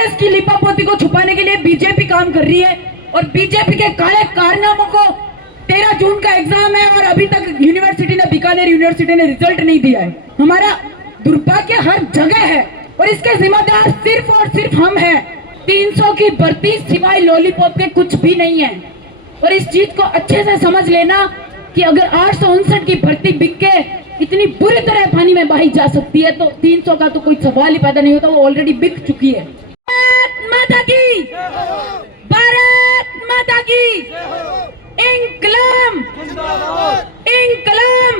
कांग्रेस की लिपापोती को छुपाने के लिए बीजेपी काम कर रही है और बीजेपी के काले कारनामों को 13 जून का एग्जाम है और अभी तक बीकानेर यूनिवर्सिटी ने रिजल्ट नहीं दिया है। हमारा दुर्भाग्य हर जगह है और इसके जिम्मेदार सिर्फ और सिर्फ हम हैं। 300 की भर्ती सिवाय लॉलीपॉप के कुछ भी नहीं है और इस चीज को अच्छे से समझ लेना कि अगर 859 की भर्ती बिक के इतनी बुरी तरह पानी में बही जा सकती है तो 300 का तो कोई सवाल ही पैदा नहीं होता, वो ऑलरेडी बिक चुकी है। भारत माता की, भारत माता की, इंकलाब, इंकलाब,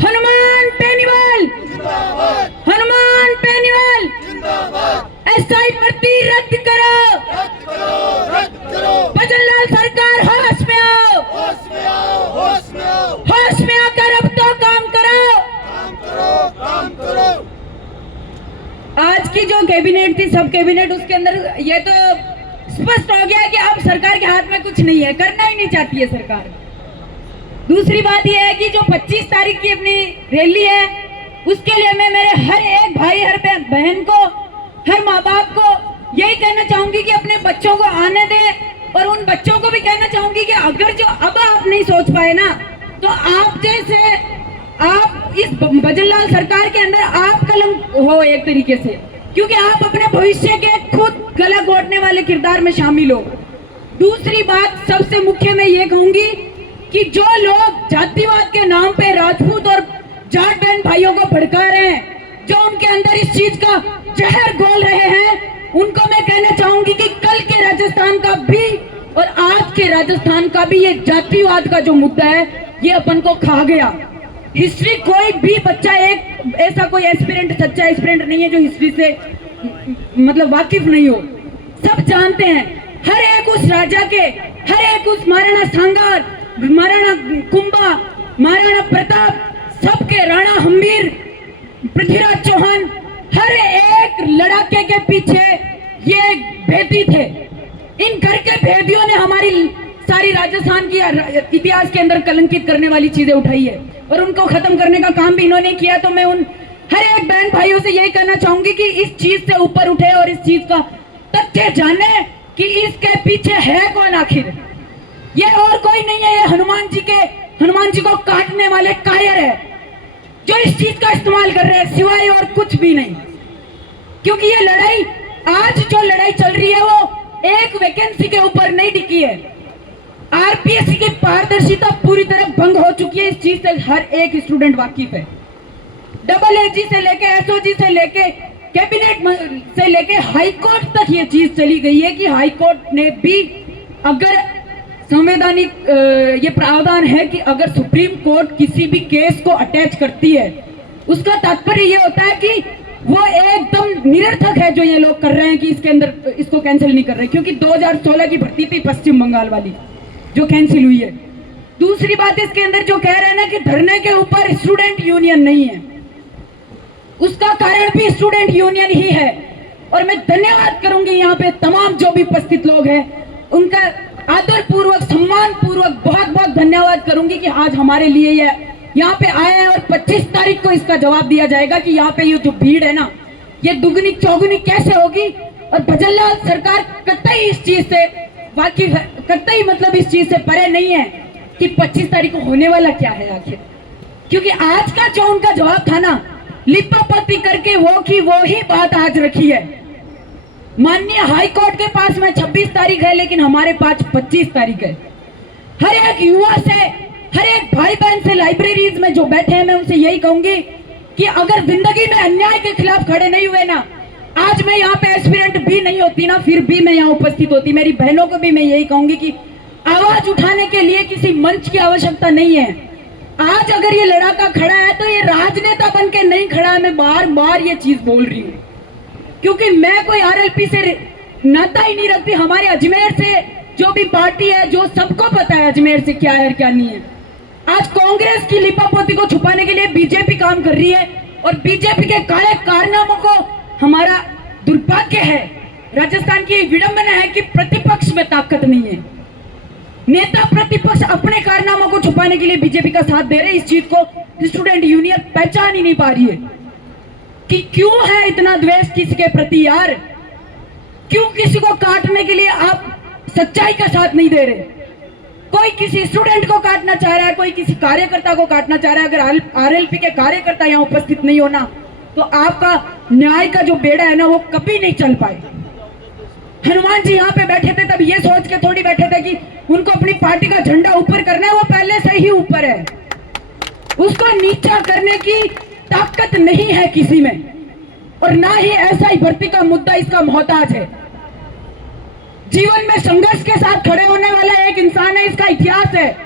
हनुमान बेनीवाल, हनुमान बेनीवाल, एसआई भर्ती रद्द करो, भजन लाल सरकार होश में आओ, होश में आकर अब तो काम करो, काम करो। आज की जो कैबिनेट थी, सब कैबिनेट, उसके अंदर ये तो स्पष्ट हो गया कि अब सरकार के हाथ में कुछ नहीं है, करना ही नहीं चाहती है सरकार। दूसरी बात यह है कि जो 25 तारीख की अपनी रैली है उसके लिए मैं मेरे हर एक भाई, हर बहन को, हर माँ बाप को यही कहना चाहूंगी कि अपने बच्चों को आने दें और उन बच्चों को भी कहना चाहूंगी कि अगर जो अब आप नहीं सोच पाए ना तो आप जैसे, आप इस भजनलाल सरकार के अंदर आप कलंक हो एक तरीके से, क्योंकि आप अपने भविष्य के खुद गला घोटने वाले किरदार में शामिल हो। दूसरी बात सबसे मुख्य मैं ये कहूंगी कि जो लोग जातिवाद के नाम पे राजपूत और जाट बहन भाइयों को भड़का रहे हैं, जो उनके अंदर इस चीज का जहर घोल रहे हैं, उनको मैं कहना चाहूंगी कि कल के राजस्थान का भी और आज के राजस्थान का भी ये जातिवाद का जो मुद्दा है ये अपन को खा गया। हिस्ट्री, कोई भी बच्चा, एक ऐसा कोई एस्पिरेंट, सच्चा एस्पिरेंट नहीं है जो हिस्ट्री से मतलब वाकिफ नहीं हो। सब जानते हैं, हर एक उस राजा के, हर एक उस महाराणा सांगार, महाराणा कुंभा, महाराणा प्रताप, सबके, राणा हम्बीर, पृथ्वीराज चौहान, हर एक लड़ाके के पीछे ये भेदी थे। इन घर के भेदियों ने हमारी सारी राजस्थान की इतिहास के अंदर कलंकित करने वाली चीजें उठाई है और उनको खत्म करने का काम भी इन्होंने किया। तो मैं उन हर एक बहन भाइयों से यही कहना चाहूंगी कि इस चीज से ऊपर उठे और इस चीज का तथ्य जाने कि इसके पीछे है कौन आखिर। ये और कोई नहीं है, ये हनुमान जी को काटने वाले कायर है जो इस चीज का इस्तेमाल कर रहे हैं, सिवाय और कुछ भी नहीं। क्योंकि ये लड़ाई, आज जो लड़ाई चल रही है वो एक वैकेंसी के ऊपर नहीं टिकी है। आरपीएससी की पारदर्शिता पूरी तरह भंग हो चुकी है। इस चीज से हर एक स्टूडेंट वाकिफ है। डबल एजी से लेके एसओजी से लेके कैबिनेट से लेके हाई कोर्ट तक ये चीज चली गई है कि हाई कोर्ट ने भी, अगर संवैधानिक ये प्रावधान है कि अगर सुप्रीम कोर्ट किसी भी केस को अटैच करती है, उसका तात्पर्य ये होता है कि वो एकदम निरर्थक है जो ये लोग कर रहे हैं कि इसके अंदर इसको कैंसिल नहीं कर रहे, क्योंकि 2016 की भर्ती थी पश्चिम बंगाल वाली जो कैंसिल हुई है। दूसरी बात, इसके अंदर जो कह रहे हैं ना कि धरने के ऊपर स्टूडेंट यूनियन नहीं है, उसका कारण भी स्टूडेंट यूनियन ही है। और मैं धन्यवाद करूंगी यहाँ पे तमाम जो भी उपस्थित लोग हैं, उनका आदर पूर्वक, सम्मान पूर्वक बहुत बहुत धन्यवाद करूंगी कि आज हमारे लिए ये यहाँ पे आए हैं और 25 तारीख को इसका जवाब दिया जाएगा कि यहाँ पे ये जो भीड़ है ना ये दुगनी चौगुनी कैसे होगी। और भजनलाल सरकार कतई इस चीज से वाकिफ है, कतई मतलब इस चीज से परे नहीं है कि 25 तारीख को होने वाला क्या है आखिर। क्योंकि आज का जो उनका जवाब था ना, लिपापोती करके वो की वो ही बात आज रखी है। माननीय हाई कोर्ट के पास में 26 तारीख है, लेकिन हमारे पास 25 तारीख है। हर एक युवा से, हर एक भाई बहन से, लाइब्रेरीज में जो बैठे हैं, मैं उनसे यही कहूंगी कि अगर जिंदगी में अन्याय के खिलाफ खड़े नहीं हुए ना, आज मैं यहाँ पे एस्पिरेंट भी नहीं होती ना, फिर भी मैं यहाँ उपस्थित होती। मेरी बहनों को भी मैं यही कहूंगी कि आवाज उठाने के लिए किसी मंच की आवश्यकता नहीं है। आज अगर ये लड़ाका खड़ा है तो ये राजनेता बन के नहीं खड़ा है। मैं बार बार ये चीज बोल रही हूँ, क्योंकि मैं कोई आरएलपी से नाता ही नहीं रखती। हमारे अजमेर से जो भी पार्टी है, जो सबको पता है अजमेर से क्या है क्या नहीं है। आज कांग्रेस की लिपापोती को छुपाने के लिए बीजेपी काम कर रही है और बीजेपी के काले कारनामों को हमारा दुर्भाग्य है। राजस्थान की विडंबना है कि प्रतिपक्ष में ताकत नहीं है। नेता प्रतिपक्ष अपने कारनामों को छुपाने के लिए बीजेपी का साथ दे रहे। इस चीज को स्टूडेंट यूनियन पहचान ही नहीं पा रही है कि क्यों है इतना द्वेष किसके प्रति यार। क्यों किसी को काटने के लिए आप सच्चाई का साथ नहीं दे रहे? कोई किसी स्टूडेंट को काटना चाह रहा है, कोई किसी कार्यकर्ता को काटना चाह रहा है। अगर आरएलपी के कार्यकर्ता यहाँ उपस्थित नहीं होना तो आपका न्याय का जो बेड़ा है ना वो कभी नहीं चल पाए। हनुमान जी यहाँ पे बैठे थे तब ये सोच के थोड़ी बैठे थे कि उनको अपनी पार्टी का झंडा ऊपर करना है, वो पहले से ही ऊपर है। उसको नीचा करने की ताकत नहीं है किसी में, और ना ही ऐसा ही भर्ती का मुद्दा इसका मोहताज है। जीवन में संघर्ष के साथ खड़े होने वाला एक इंसान है, इसका इतिहास है,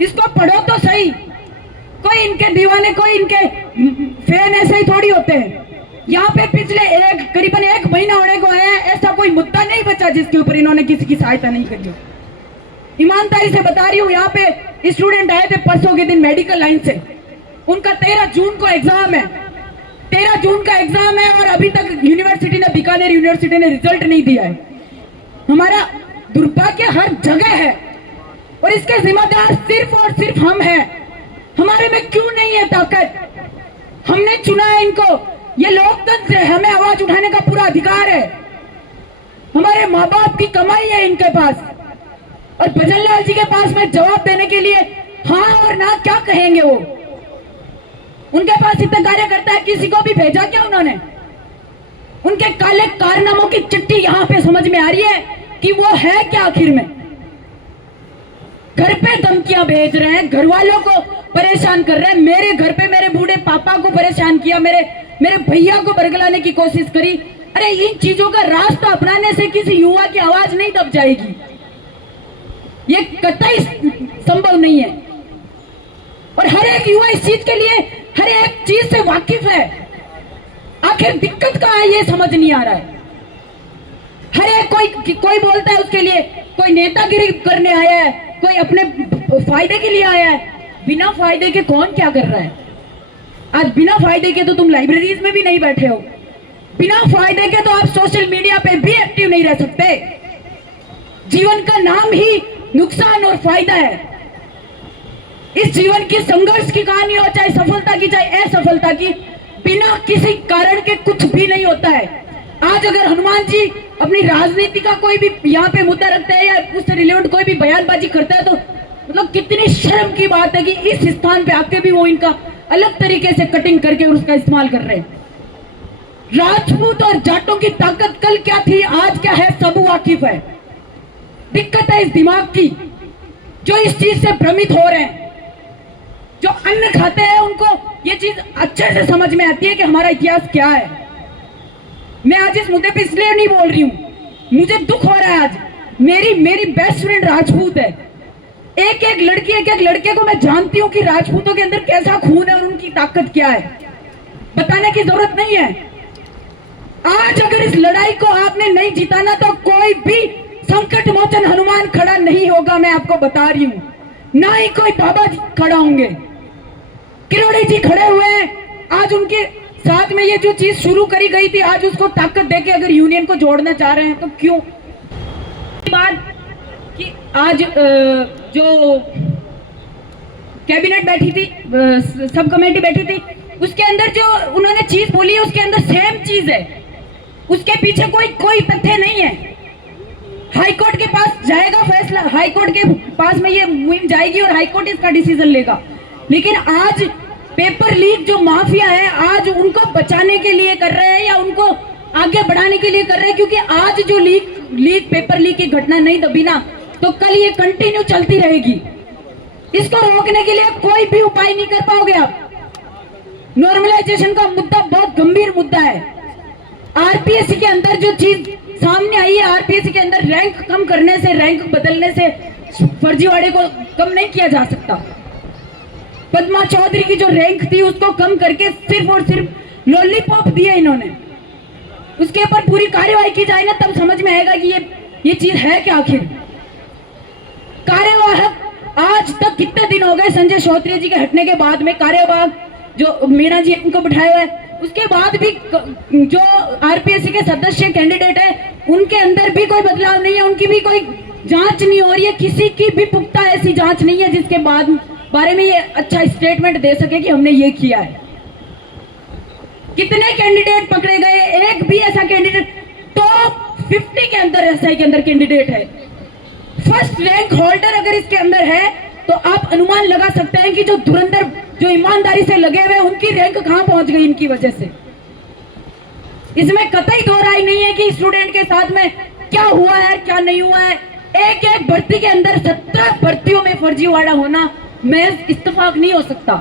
इसको पढ़ो तो सही। कोई इनके दीवाने, कोई इनके फैन ऐसे ही थोड़ी होते हैं। यहाँ पे पिछले करीबन 1 महीना होने को आया है, ऐसा कोई मुद्दा नहीं बचा जिसके ऊपर इन्होंने किसी की सहायता नहीं करी। ईमानदारी से बता रही हूँ, यहाँ पे स्टूडेंट आए थे परसों के दिन मेडिकल लाइन से, उनका 13 जून को एग्जाम है, 13 जून का एग्जाम है और अभी तक यूनिवर्सिटी ने, बीकानेर यूनिवर्सिटी ने रिजल्ट नहीं दिया है। हमारा दुर्भाग्य हर जगह है और इसके जिम्मेदार सिर्फ और सिर्फ हम हैं। हमारे में क्यों नहीं है ताकत? हमने चुना है इनको, ये लोकतंत्र है, हमें आवाज उठाने का पूरा अधिकार है। हमारे माँ बाप की कमाई है इनके पास, और भजनलाल जी के पास में जवाब देने के लिए हाँ और ना क्या कहेंगे वो? उनके पास इतने कार्यकर्ता है, किसी को भी भेजा क्या उन्होंने? उनके काले कारनामों की चिट्ठी यहाँ पे समझ में आ रही है कि वो है क्या आखिर में। घर पे धमकियां भेज रहे हैं, घर वालों को परेशान कर रहे हैं। मेरे घर पे मेरे बूढ़े पापा को परेशान किया, मेरे भैया को बरगलाने की कोशिश करी। अरे इन चीजों का रास्ता अपनाने से किसी युवा की आवाज नहीं दब जाएगी, ये कतई संभव नहीं है। और हर एक युवा इस चीज के लिए, हर एक चीज से वाकिफ है। आखिर दिक्कत कहाँ है ये समझ नहीं आ रहा है। हर एक कोई बोलता है उसके लिए, कोई नेतागिरी करने आया है, कोई अपने फायदे के लिए आया है। बिना फायदे के कौन क्या कर रहा है? आज बिना फायदे के तो तुम लाइब्रेरीज में भी नहीं बैठे हो, बिना फायदे के तो आप सोशल मीडिया पे भी एक्टिव नहीं रह सकते। जीवन का नाम ही नुकसान और फायदा है। इस जीवन की संघर्ष की कहानी हो, चाहे सफलता की चाहे असफलता की, बिना किसी कारण के कुछ भी नहीं होता है। आज अगर हनुमान जी अपनी राजनीति का कोई भी यहाँ पे मुद्दा रखते हैं या उससे रिलेटेड कोई भी बयानबाजी करता है तो मतलब कितनी शर्म की बात है कि इस स्थान पे आके भी वो इनका अलग तरीके से कटिंग करके उसका इस्तेमाल कर रहे हैं। राजपूत और जाटों की ताकत कल क्या थी, आज क्या है, सब वाकिफ है। दिक्कत है इस दिमाग की जो इस चीज से भ्रमित हो रहे हैं। जो अन्न खाते हैं उनको ये चीज अच्छे से समझ में आती है कि हमारा इतिहास क्या है। मैं आज इस मुद्दे पे इसलिए नहीं बोल रही हूँ, मुझे दुख हो रहा है। आज मेरी बेस्ट फ्रेंड राजपूत है। एक एक लड़के को मैं जानती हूँ कि राजपूतों के अंदर कैसा खून है और उनकी ताकत क्या है, बताने की जरूरत नहीं है। आज अगर इस लड़ाई को आपने नहीं जिताना तो कोई भी संकट मोचन हनुमान खड़ा नहीं होगा, मैं आपको बता रही हूँ। ना ही कोई बाबा जी खड़ा होंगे। किरोड़ी जी खड़े हुए हैं, आज उनके साथ में ये जो चीज शुरू करी गई थी, आज उसको ताकत देके अगर यूनियन को जोड़ना चाह रहे हैं तो क्यों? बात कि आज जो कैबिनेट बैठी थी, सब कमेटी बैठी थी, उसके अंदर जो उन्होंने चीज बोली है उसके अंदर सेम चीज है, उसके पीछे कोई तथ्य नहीं है। हाईकोर्ट के पास जाएगा फैसला, हाईकोर्ट के पास में ये मुहिम जाएगी और हाईकोर्ट इसका डिसीजन लेगा। लेकिन आज पेपर लीक जो माफिया है, आज उनको बचाने के लिए कर रहे हैं या उनको आगे बढ़ाने के लिए कर रहे हैं, क्योंकि आज जो पेपर लीक की घटना नहीं दबी ना तो कल ये कंटिन्यू चलती रहेगी। इसको रोकने के लिए कोई भी उपाय नहीं कर पाओगे आप। नॉर्मलाइजेशन का मुद्दा बहुत गंभीर मुद्दा है। आरपीएससी के अंदर जो चीज सामने आई है, आरपीएससी के अंदर रैंक कम करने से, रैंक बदलने से फर्जीवाड़े को कम नहीं किया जा सकता। पद्मा चौधरी की जो रैंक थी उसको कम करके सिर्फ और सिर्फ लॉलीपॉप दिए इन्होंने। उसके ऊपर पूरी कार्यवाही की जाए ना तब समझ में आएगा कि ये चीज है क्या आखिर। कार्यवाहक आज तक कितने दिन हो गए संजय श्रोत्रिय जी के हटने के बाद में, कार्यवाहक जो मीणा जी इनको बिठाया हुआ है, उसके बाद भी जो आरपीएससी के सदस्य कैंडिडेट है उनके अंदर भी कोई बदलाव नहीं है, उनकी भी कोई जांच नहीं हो रही है। किसी की भी पुख्ता ऐसी जांच नहीं है जिसके बारे में ये अच्छा स्टेटमेंट दे सके कि हमने ये किया है। कितने कैंडिडेट पकड़े गए, एक भी ऐसा कैंडिडेट टॉप 50 के अंदर एसआई के अंदर कैंडिडेट है। फर्स्ट रैंक होल्डर अगर इसके अंदर है तो आप अनुमान लगा सकते हैं कि जो धुरंधर, जो ईमानदारी से लगे हुए, उनकी रैंक कहां पहुंच गई इनकी वजह से। इसमें कतई दो राय नहीं है कि स्टूडेंट के साथ में क्या हुआ है क्या नहीं हुआ है। एक एक भर्ती के अंदर 17 भर्तियों में फर्जीवाड़ा होना महज इत्तेफाक नहीं हो सकता।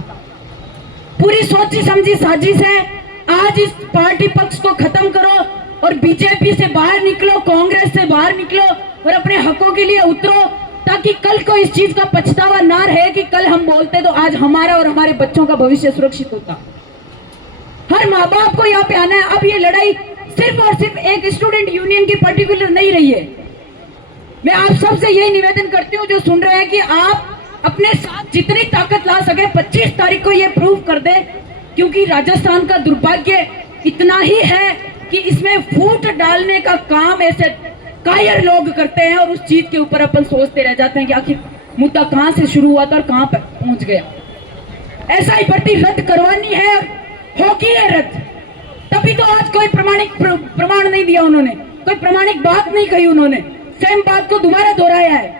पूरी सोची समझी साजिश है। आज इस पार्टी पक्ष को खत्म करो और बीजेपी से बाहर निकलो, कांग्रेस से बाहर निकलो और अपने हकों के लिए उतरो, ताकि कल को इस चीज का पछतावा ना रहे कि कल हम बोलते तो आज हमारा और हमारे बच्चों का भविष्य सुरक्षित होता। हर माँ बाप को यहाँ पे आना है। अब ये लड़ाई सिर्फ और सिर्फ एक स्टूडेंट यूनियन की पर्टिकुलर नहीं रही है। मैं आप सबसे यही निवेदन करती हूँ जो सुन रहे हैं कि आप अपने साथ जितनी ताकत ला सके 25 तारीख को ये प्रूव कर दे, क्योंकि राजस्थान का दुर्भाग्य इतना ही है कि इसमें फूट डालने का काम ऐसे कायर लोग करते हैं और उस चीज के ऊपर अपन सोचते रह जाते हैं कि आखिर मुद्दा कहां से शुरू हुआ था और कहां पर पहुंच गया। ऐसा ही भर्ती रद्द करवानी है, होगी है रद्द। तभी तो आज कोई प्रमाण नहीं दिया उन्होंने, कोई प्रमाणिक बात नहीं कही उन्होंने, सेम बात को दोबारा दोहराया है।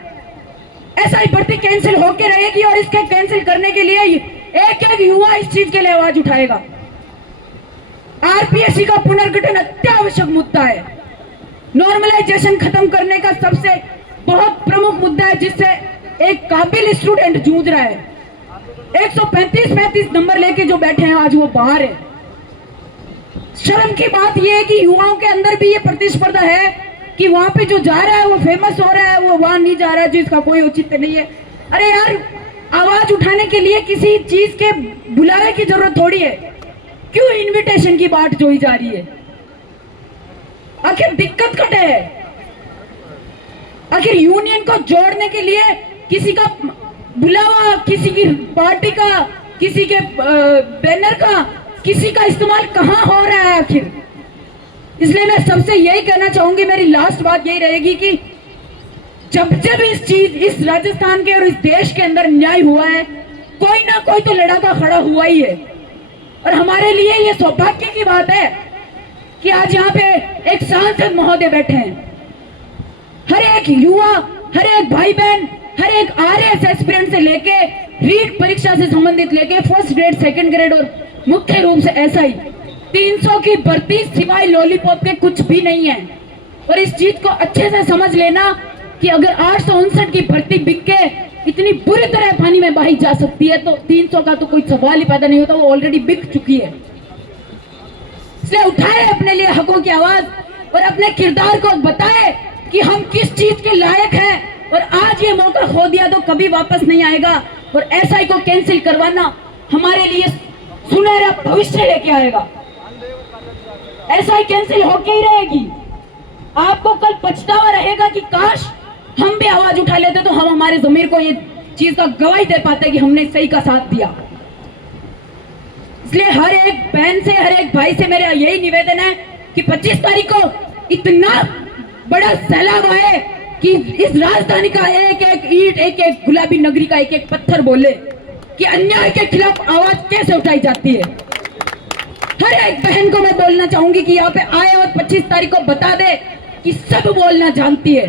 ऐसा ही भर्ती कैंसिल होके रहेगी और इसके कैंसिल करने के लिए एक एक युवा इस चीज के लिए आवाज उठाएगा। आरपीएससी का पुनर्गठन अत्यावश्यक मुद्दा है। नॉर्मलाइजेशन खत्म करने का सबसे बहुत प्रमुख मुद्दा है, जिससे एक काबिल स्टूडेंट जूझ रहा है। 135 नंबर लेके जो बैठे हैं आज वो बाहर है। शर्म की बात यह है कि युवाओं के अंदर भी ये प्रतिस्पर्धा है कि वहां पे जो जा रहा है वो फेमस हो रहा है, वो वहां नहीं जा रहा है जिसका कोई औचित्य नहीं है। अरे यार, आवाज उठाने के लिए किसी चीज के बुलावे की जरूरत थोड़ी है। क्यों इनविटेशन की बात जोई जा रही है? आखिर दिक्कत कटे है। आखिर यूनियन को जोड़ने के लिए किसी का बुलावा, किसी की पार्टी का, किसी के बैनर का, किसी का इस्तेमाल कहां हो रहा है आखिर? इसलिए मैं सबसे यही कहना चाहूंगी, मेरी लास्ट बात यही रहेगी कि जब जब इस राजस्थान के और इस देश के अंदर न्याय हुआ है, कोई ना कोई तो लड़ाका खड़ा हुआ ही है। और हमारे लिए ये सौभाग्य की बात है कि आज यहाँ पे एक सांसद महोदय बैठे हैं। हर एक युवा, हर एक भाई बहन, हर एक आरएएस एस्पिरेंट से लेके रीट परीक्षा से संबंधित लेके फर्स्ट ग्रेड, सेकंड ग्रेड और मुख्य रूप से एसआई 300 की भर्ती सिवाय लॉलीपॉप के कुछ भी नहीं है। और इस चीज को अच्छे से समझ लेना कि अगर 859 की भर्ती बिक के इतनी बुरी तरह पानी में बही जा सकती है तो 300 का तो कोई सवाल ही पैदा नहीं होता, वो ऑलरेडी बिक चुकी है। इसलिए उठाए अपने लिए हकों की आवाज और अपने किरदार को बताए कि हम किस चीज के लायक हैं। और आज ये मौका खो दिया तो कभी वापस नहीं आएगा। और एसआई को कैंसिल करवाना हमारे लिए सुनहरा भविष्य लेके आएगा। एसआई कैंसिल होके ही रहेगी। आपको कल पछतावा रहेगा कि काश हम भी आवाज उठा लेते तो हम हमारे ज़मीर को ये चीज का गवाही दे पाते कि हमने सही का साथ दिया। इसलिए हर एक बहन से, हर एक भाई से मेरा यही निवेदन है कि 25 तारीख को इतना बड़ा सैलाब आए कि इस राजधानी का एक एक ईंट, एक एक गुलाबी नगरी का एक एक पत्थर बोले कि अन्याय के खिलाफ आवाज कैसे उठाई जाती है। हर एक बहन को मैं बोलना चाहूंगी कि यहाँ पे आए और 25 तारीख को बता दे कि सब बोलना जानती है।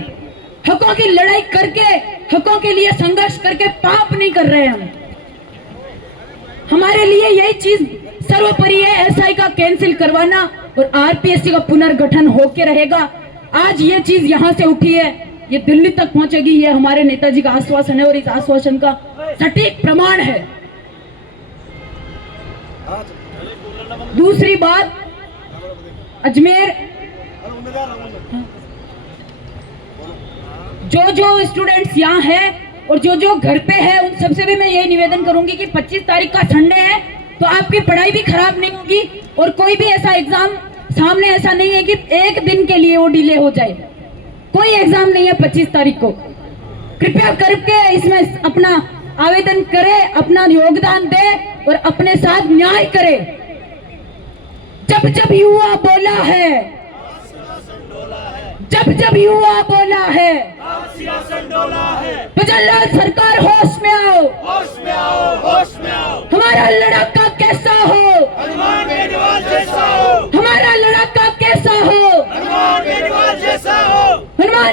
हकों की लड़ाई करके, हकों के लिए संघर्ष करके पाप नहीं कर रहे हम। हमारे लिए यही चीज सर्वोपरि है, एसआई का कैंसिल करवाना और आरपीएससी का पुनर्गठन होके रहेगा। आज ये चीज यहाँ से उठी है, ये दिल्ली तक पहुंचेगी, ये हमारे नेताजी का आश्वासन है और इस आश्वासन का सटीक प्रमाण है। दूसरी बात, अजमेर जो स्टूडेंट्स यहाँ हैं और जो घर पे है उन सबसे भी मैं यही निवेदन करूंगी कि 25 तारीख का संडे है तो आपकी पढ़ाई भी खराब नहीं होगी और कोई भी ऐसा एग्जाम सामने ऐसा नहीं है कि एक दिन के लिए वो डिले हो जाए। कोई एग्जाम नहीं है 25 तारीख को। कृपया करके इसमें अपना आवेदन करे, अपना योगदान दे और अपने साथ न्याय करे। जब जब युवा बोला है, जब जब युवा बोला है, भजनलाल सरकार होश में आओ, होश में आओ, होश में आओ। हमारा लड़ाका कैसा हो, हनुमान बेनीवाल जैसा हो, हमारा लड़ाका कैसा हो, हनुमान बेनीवाल जैसा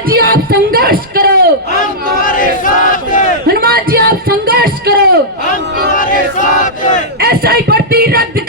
जी आप संघर्ष करो, हम तुम्हारे साथ हैं, हनुमान जी आप संघर्ष करो, हम तुम्हारे साथ हैं। एसआई भर्ती रद्द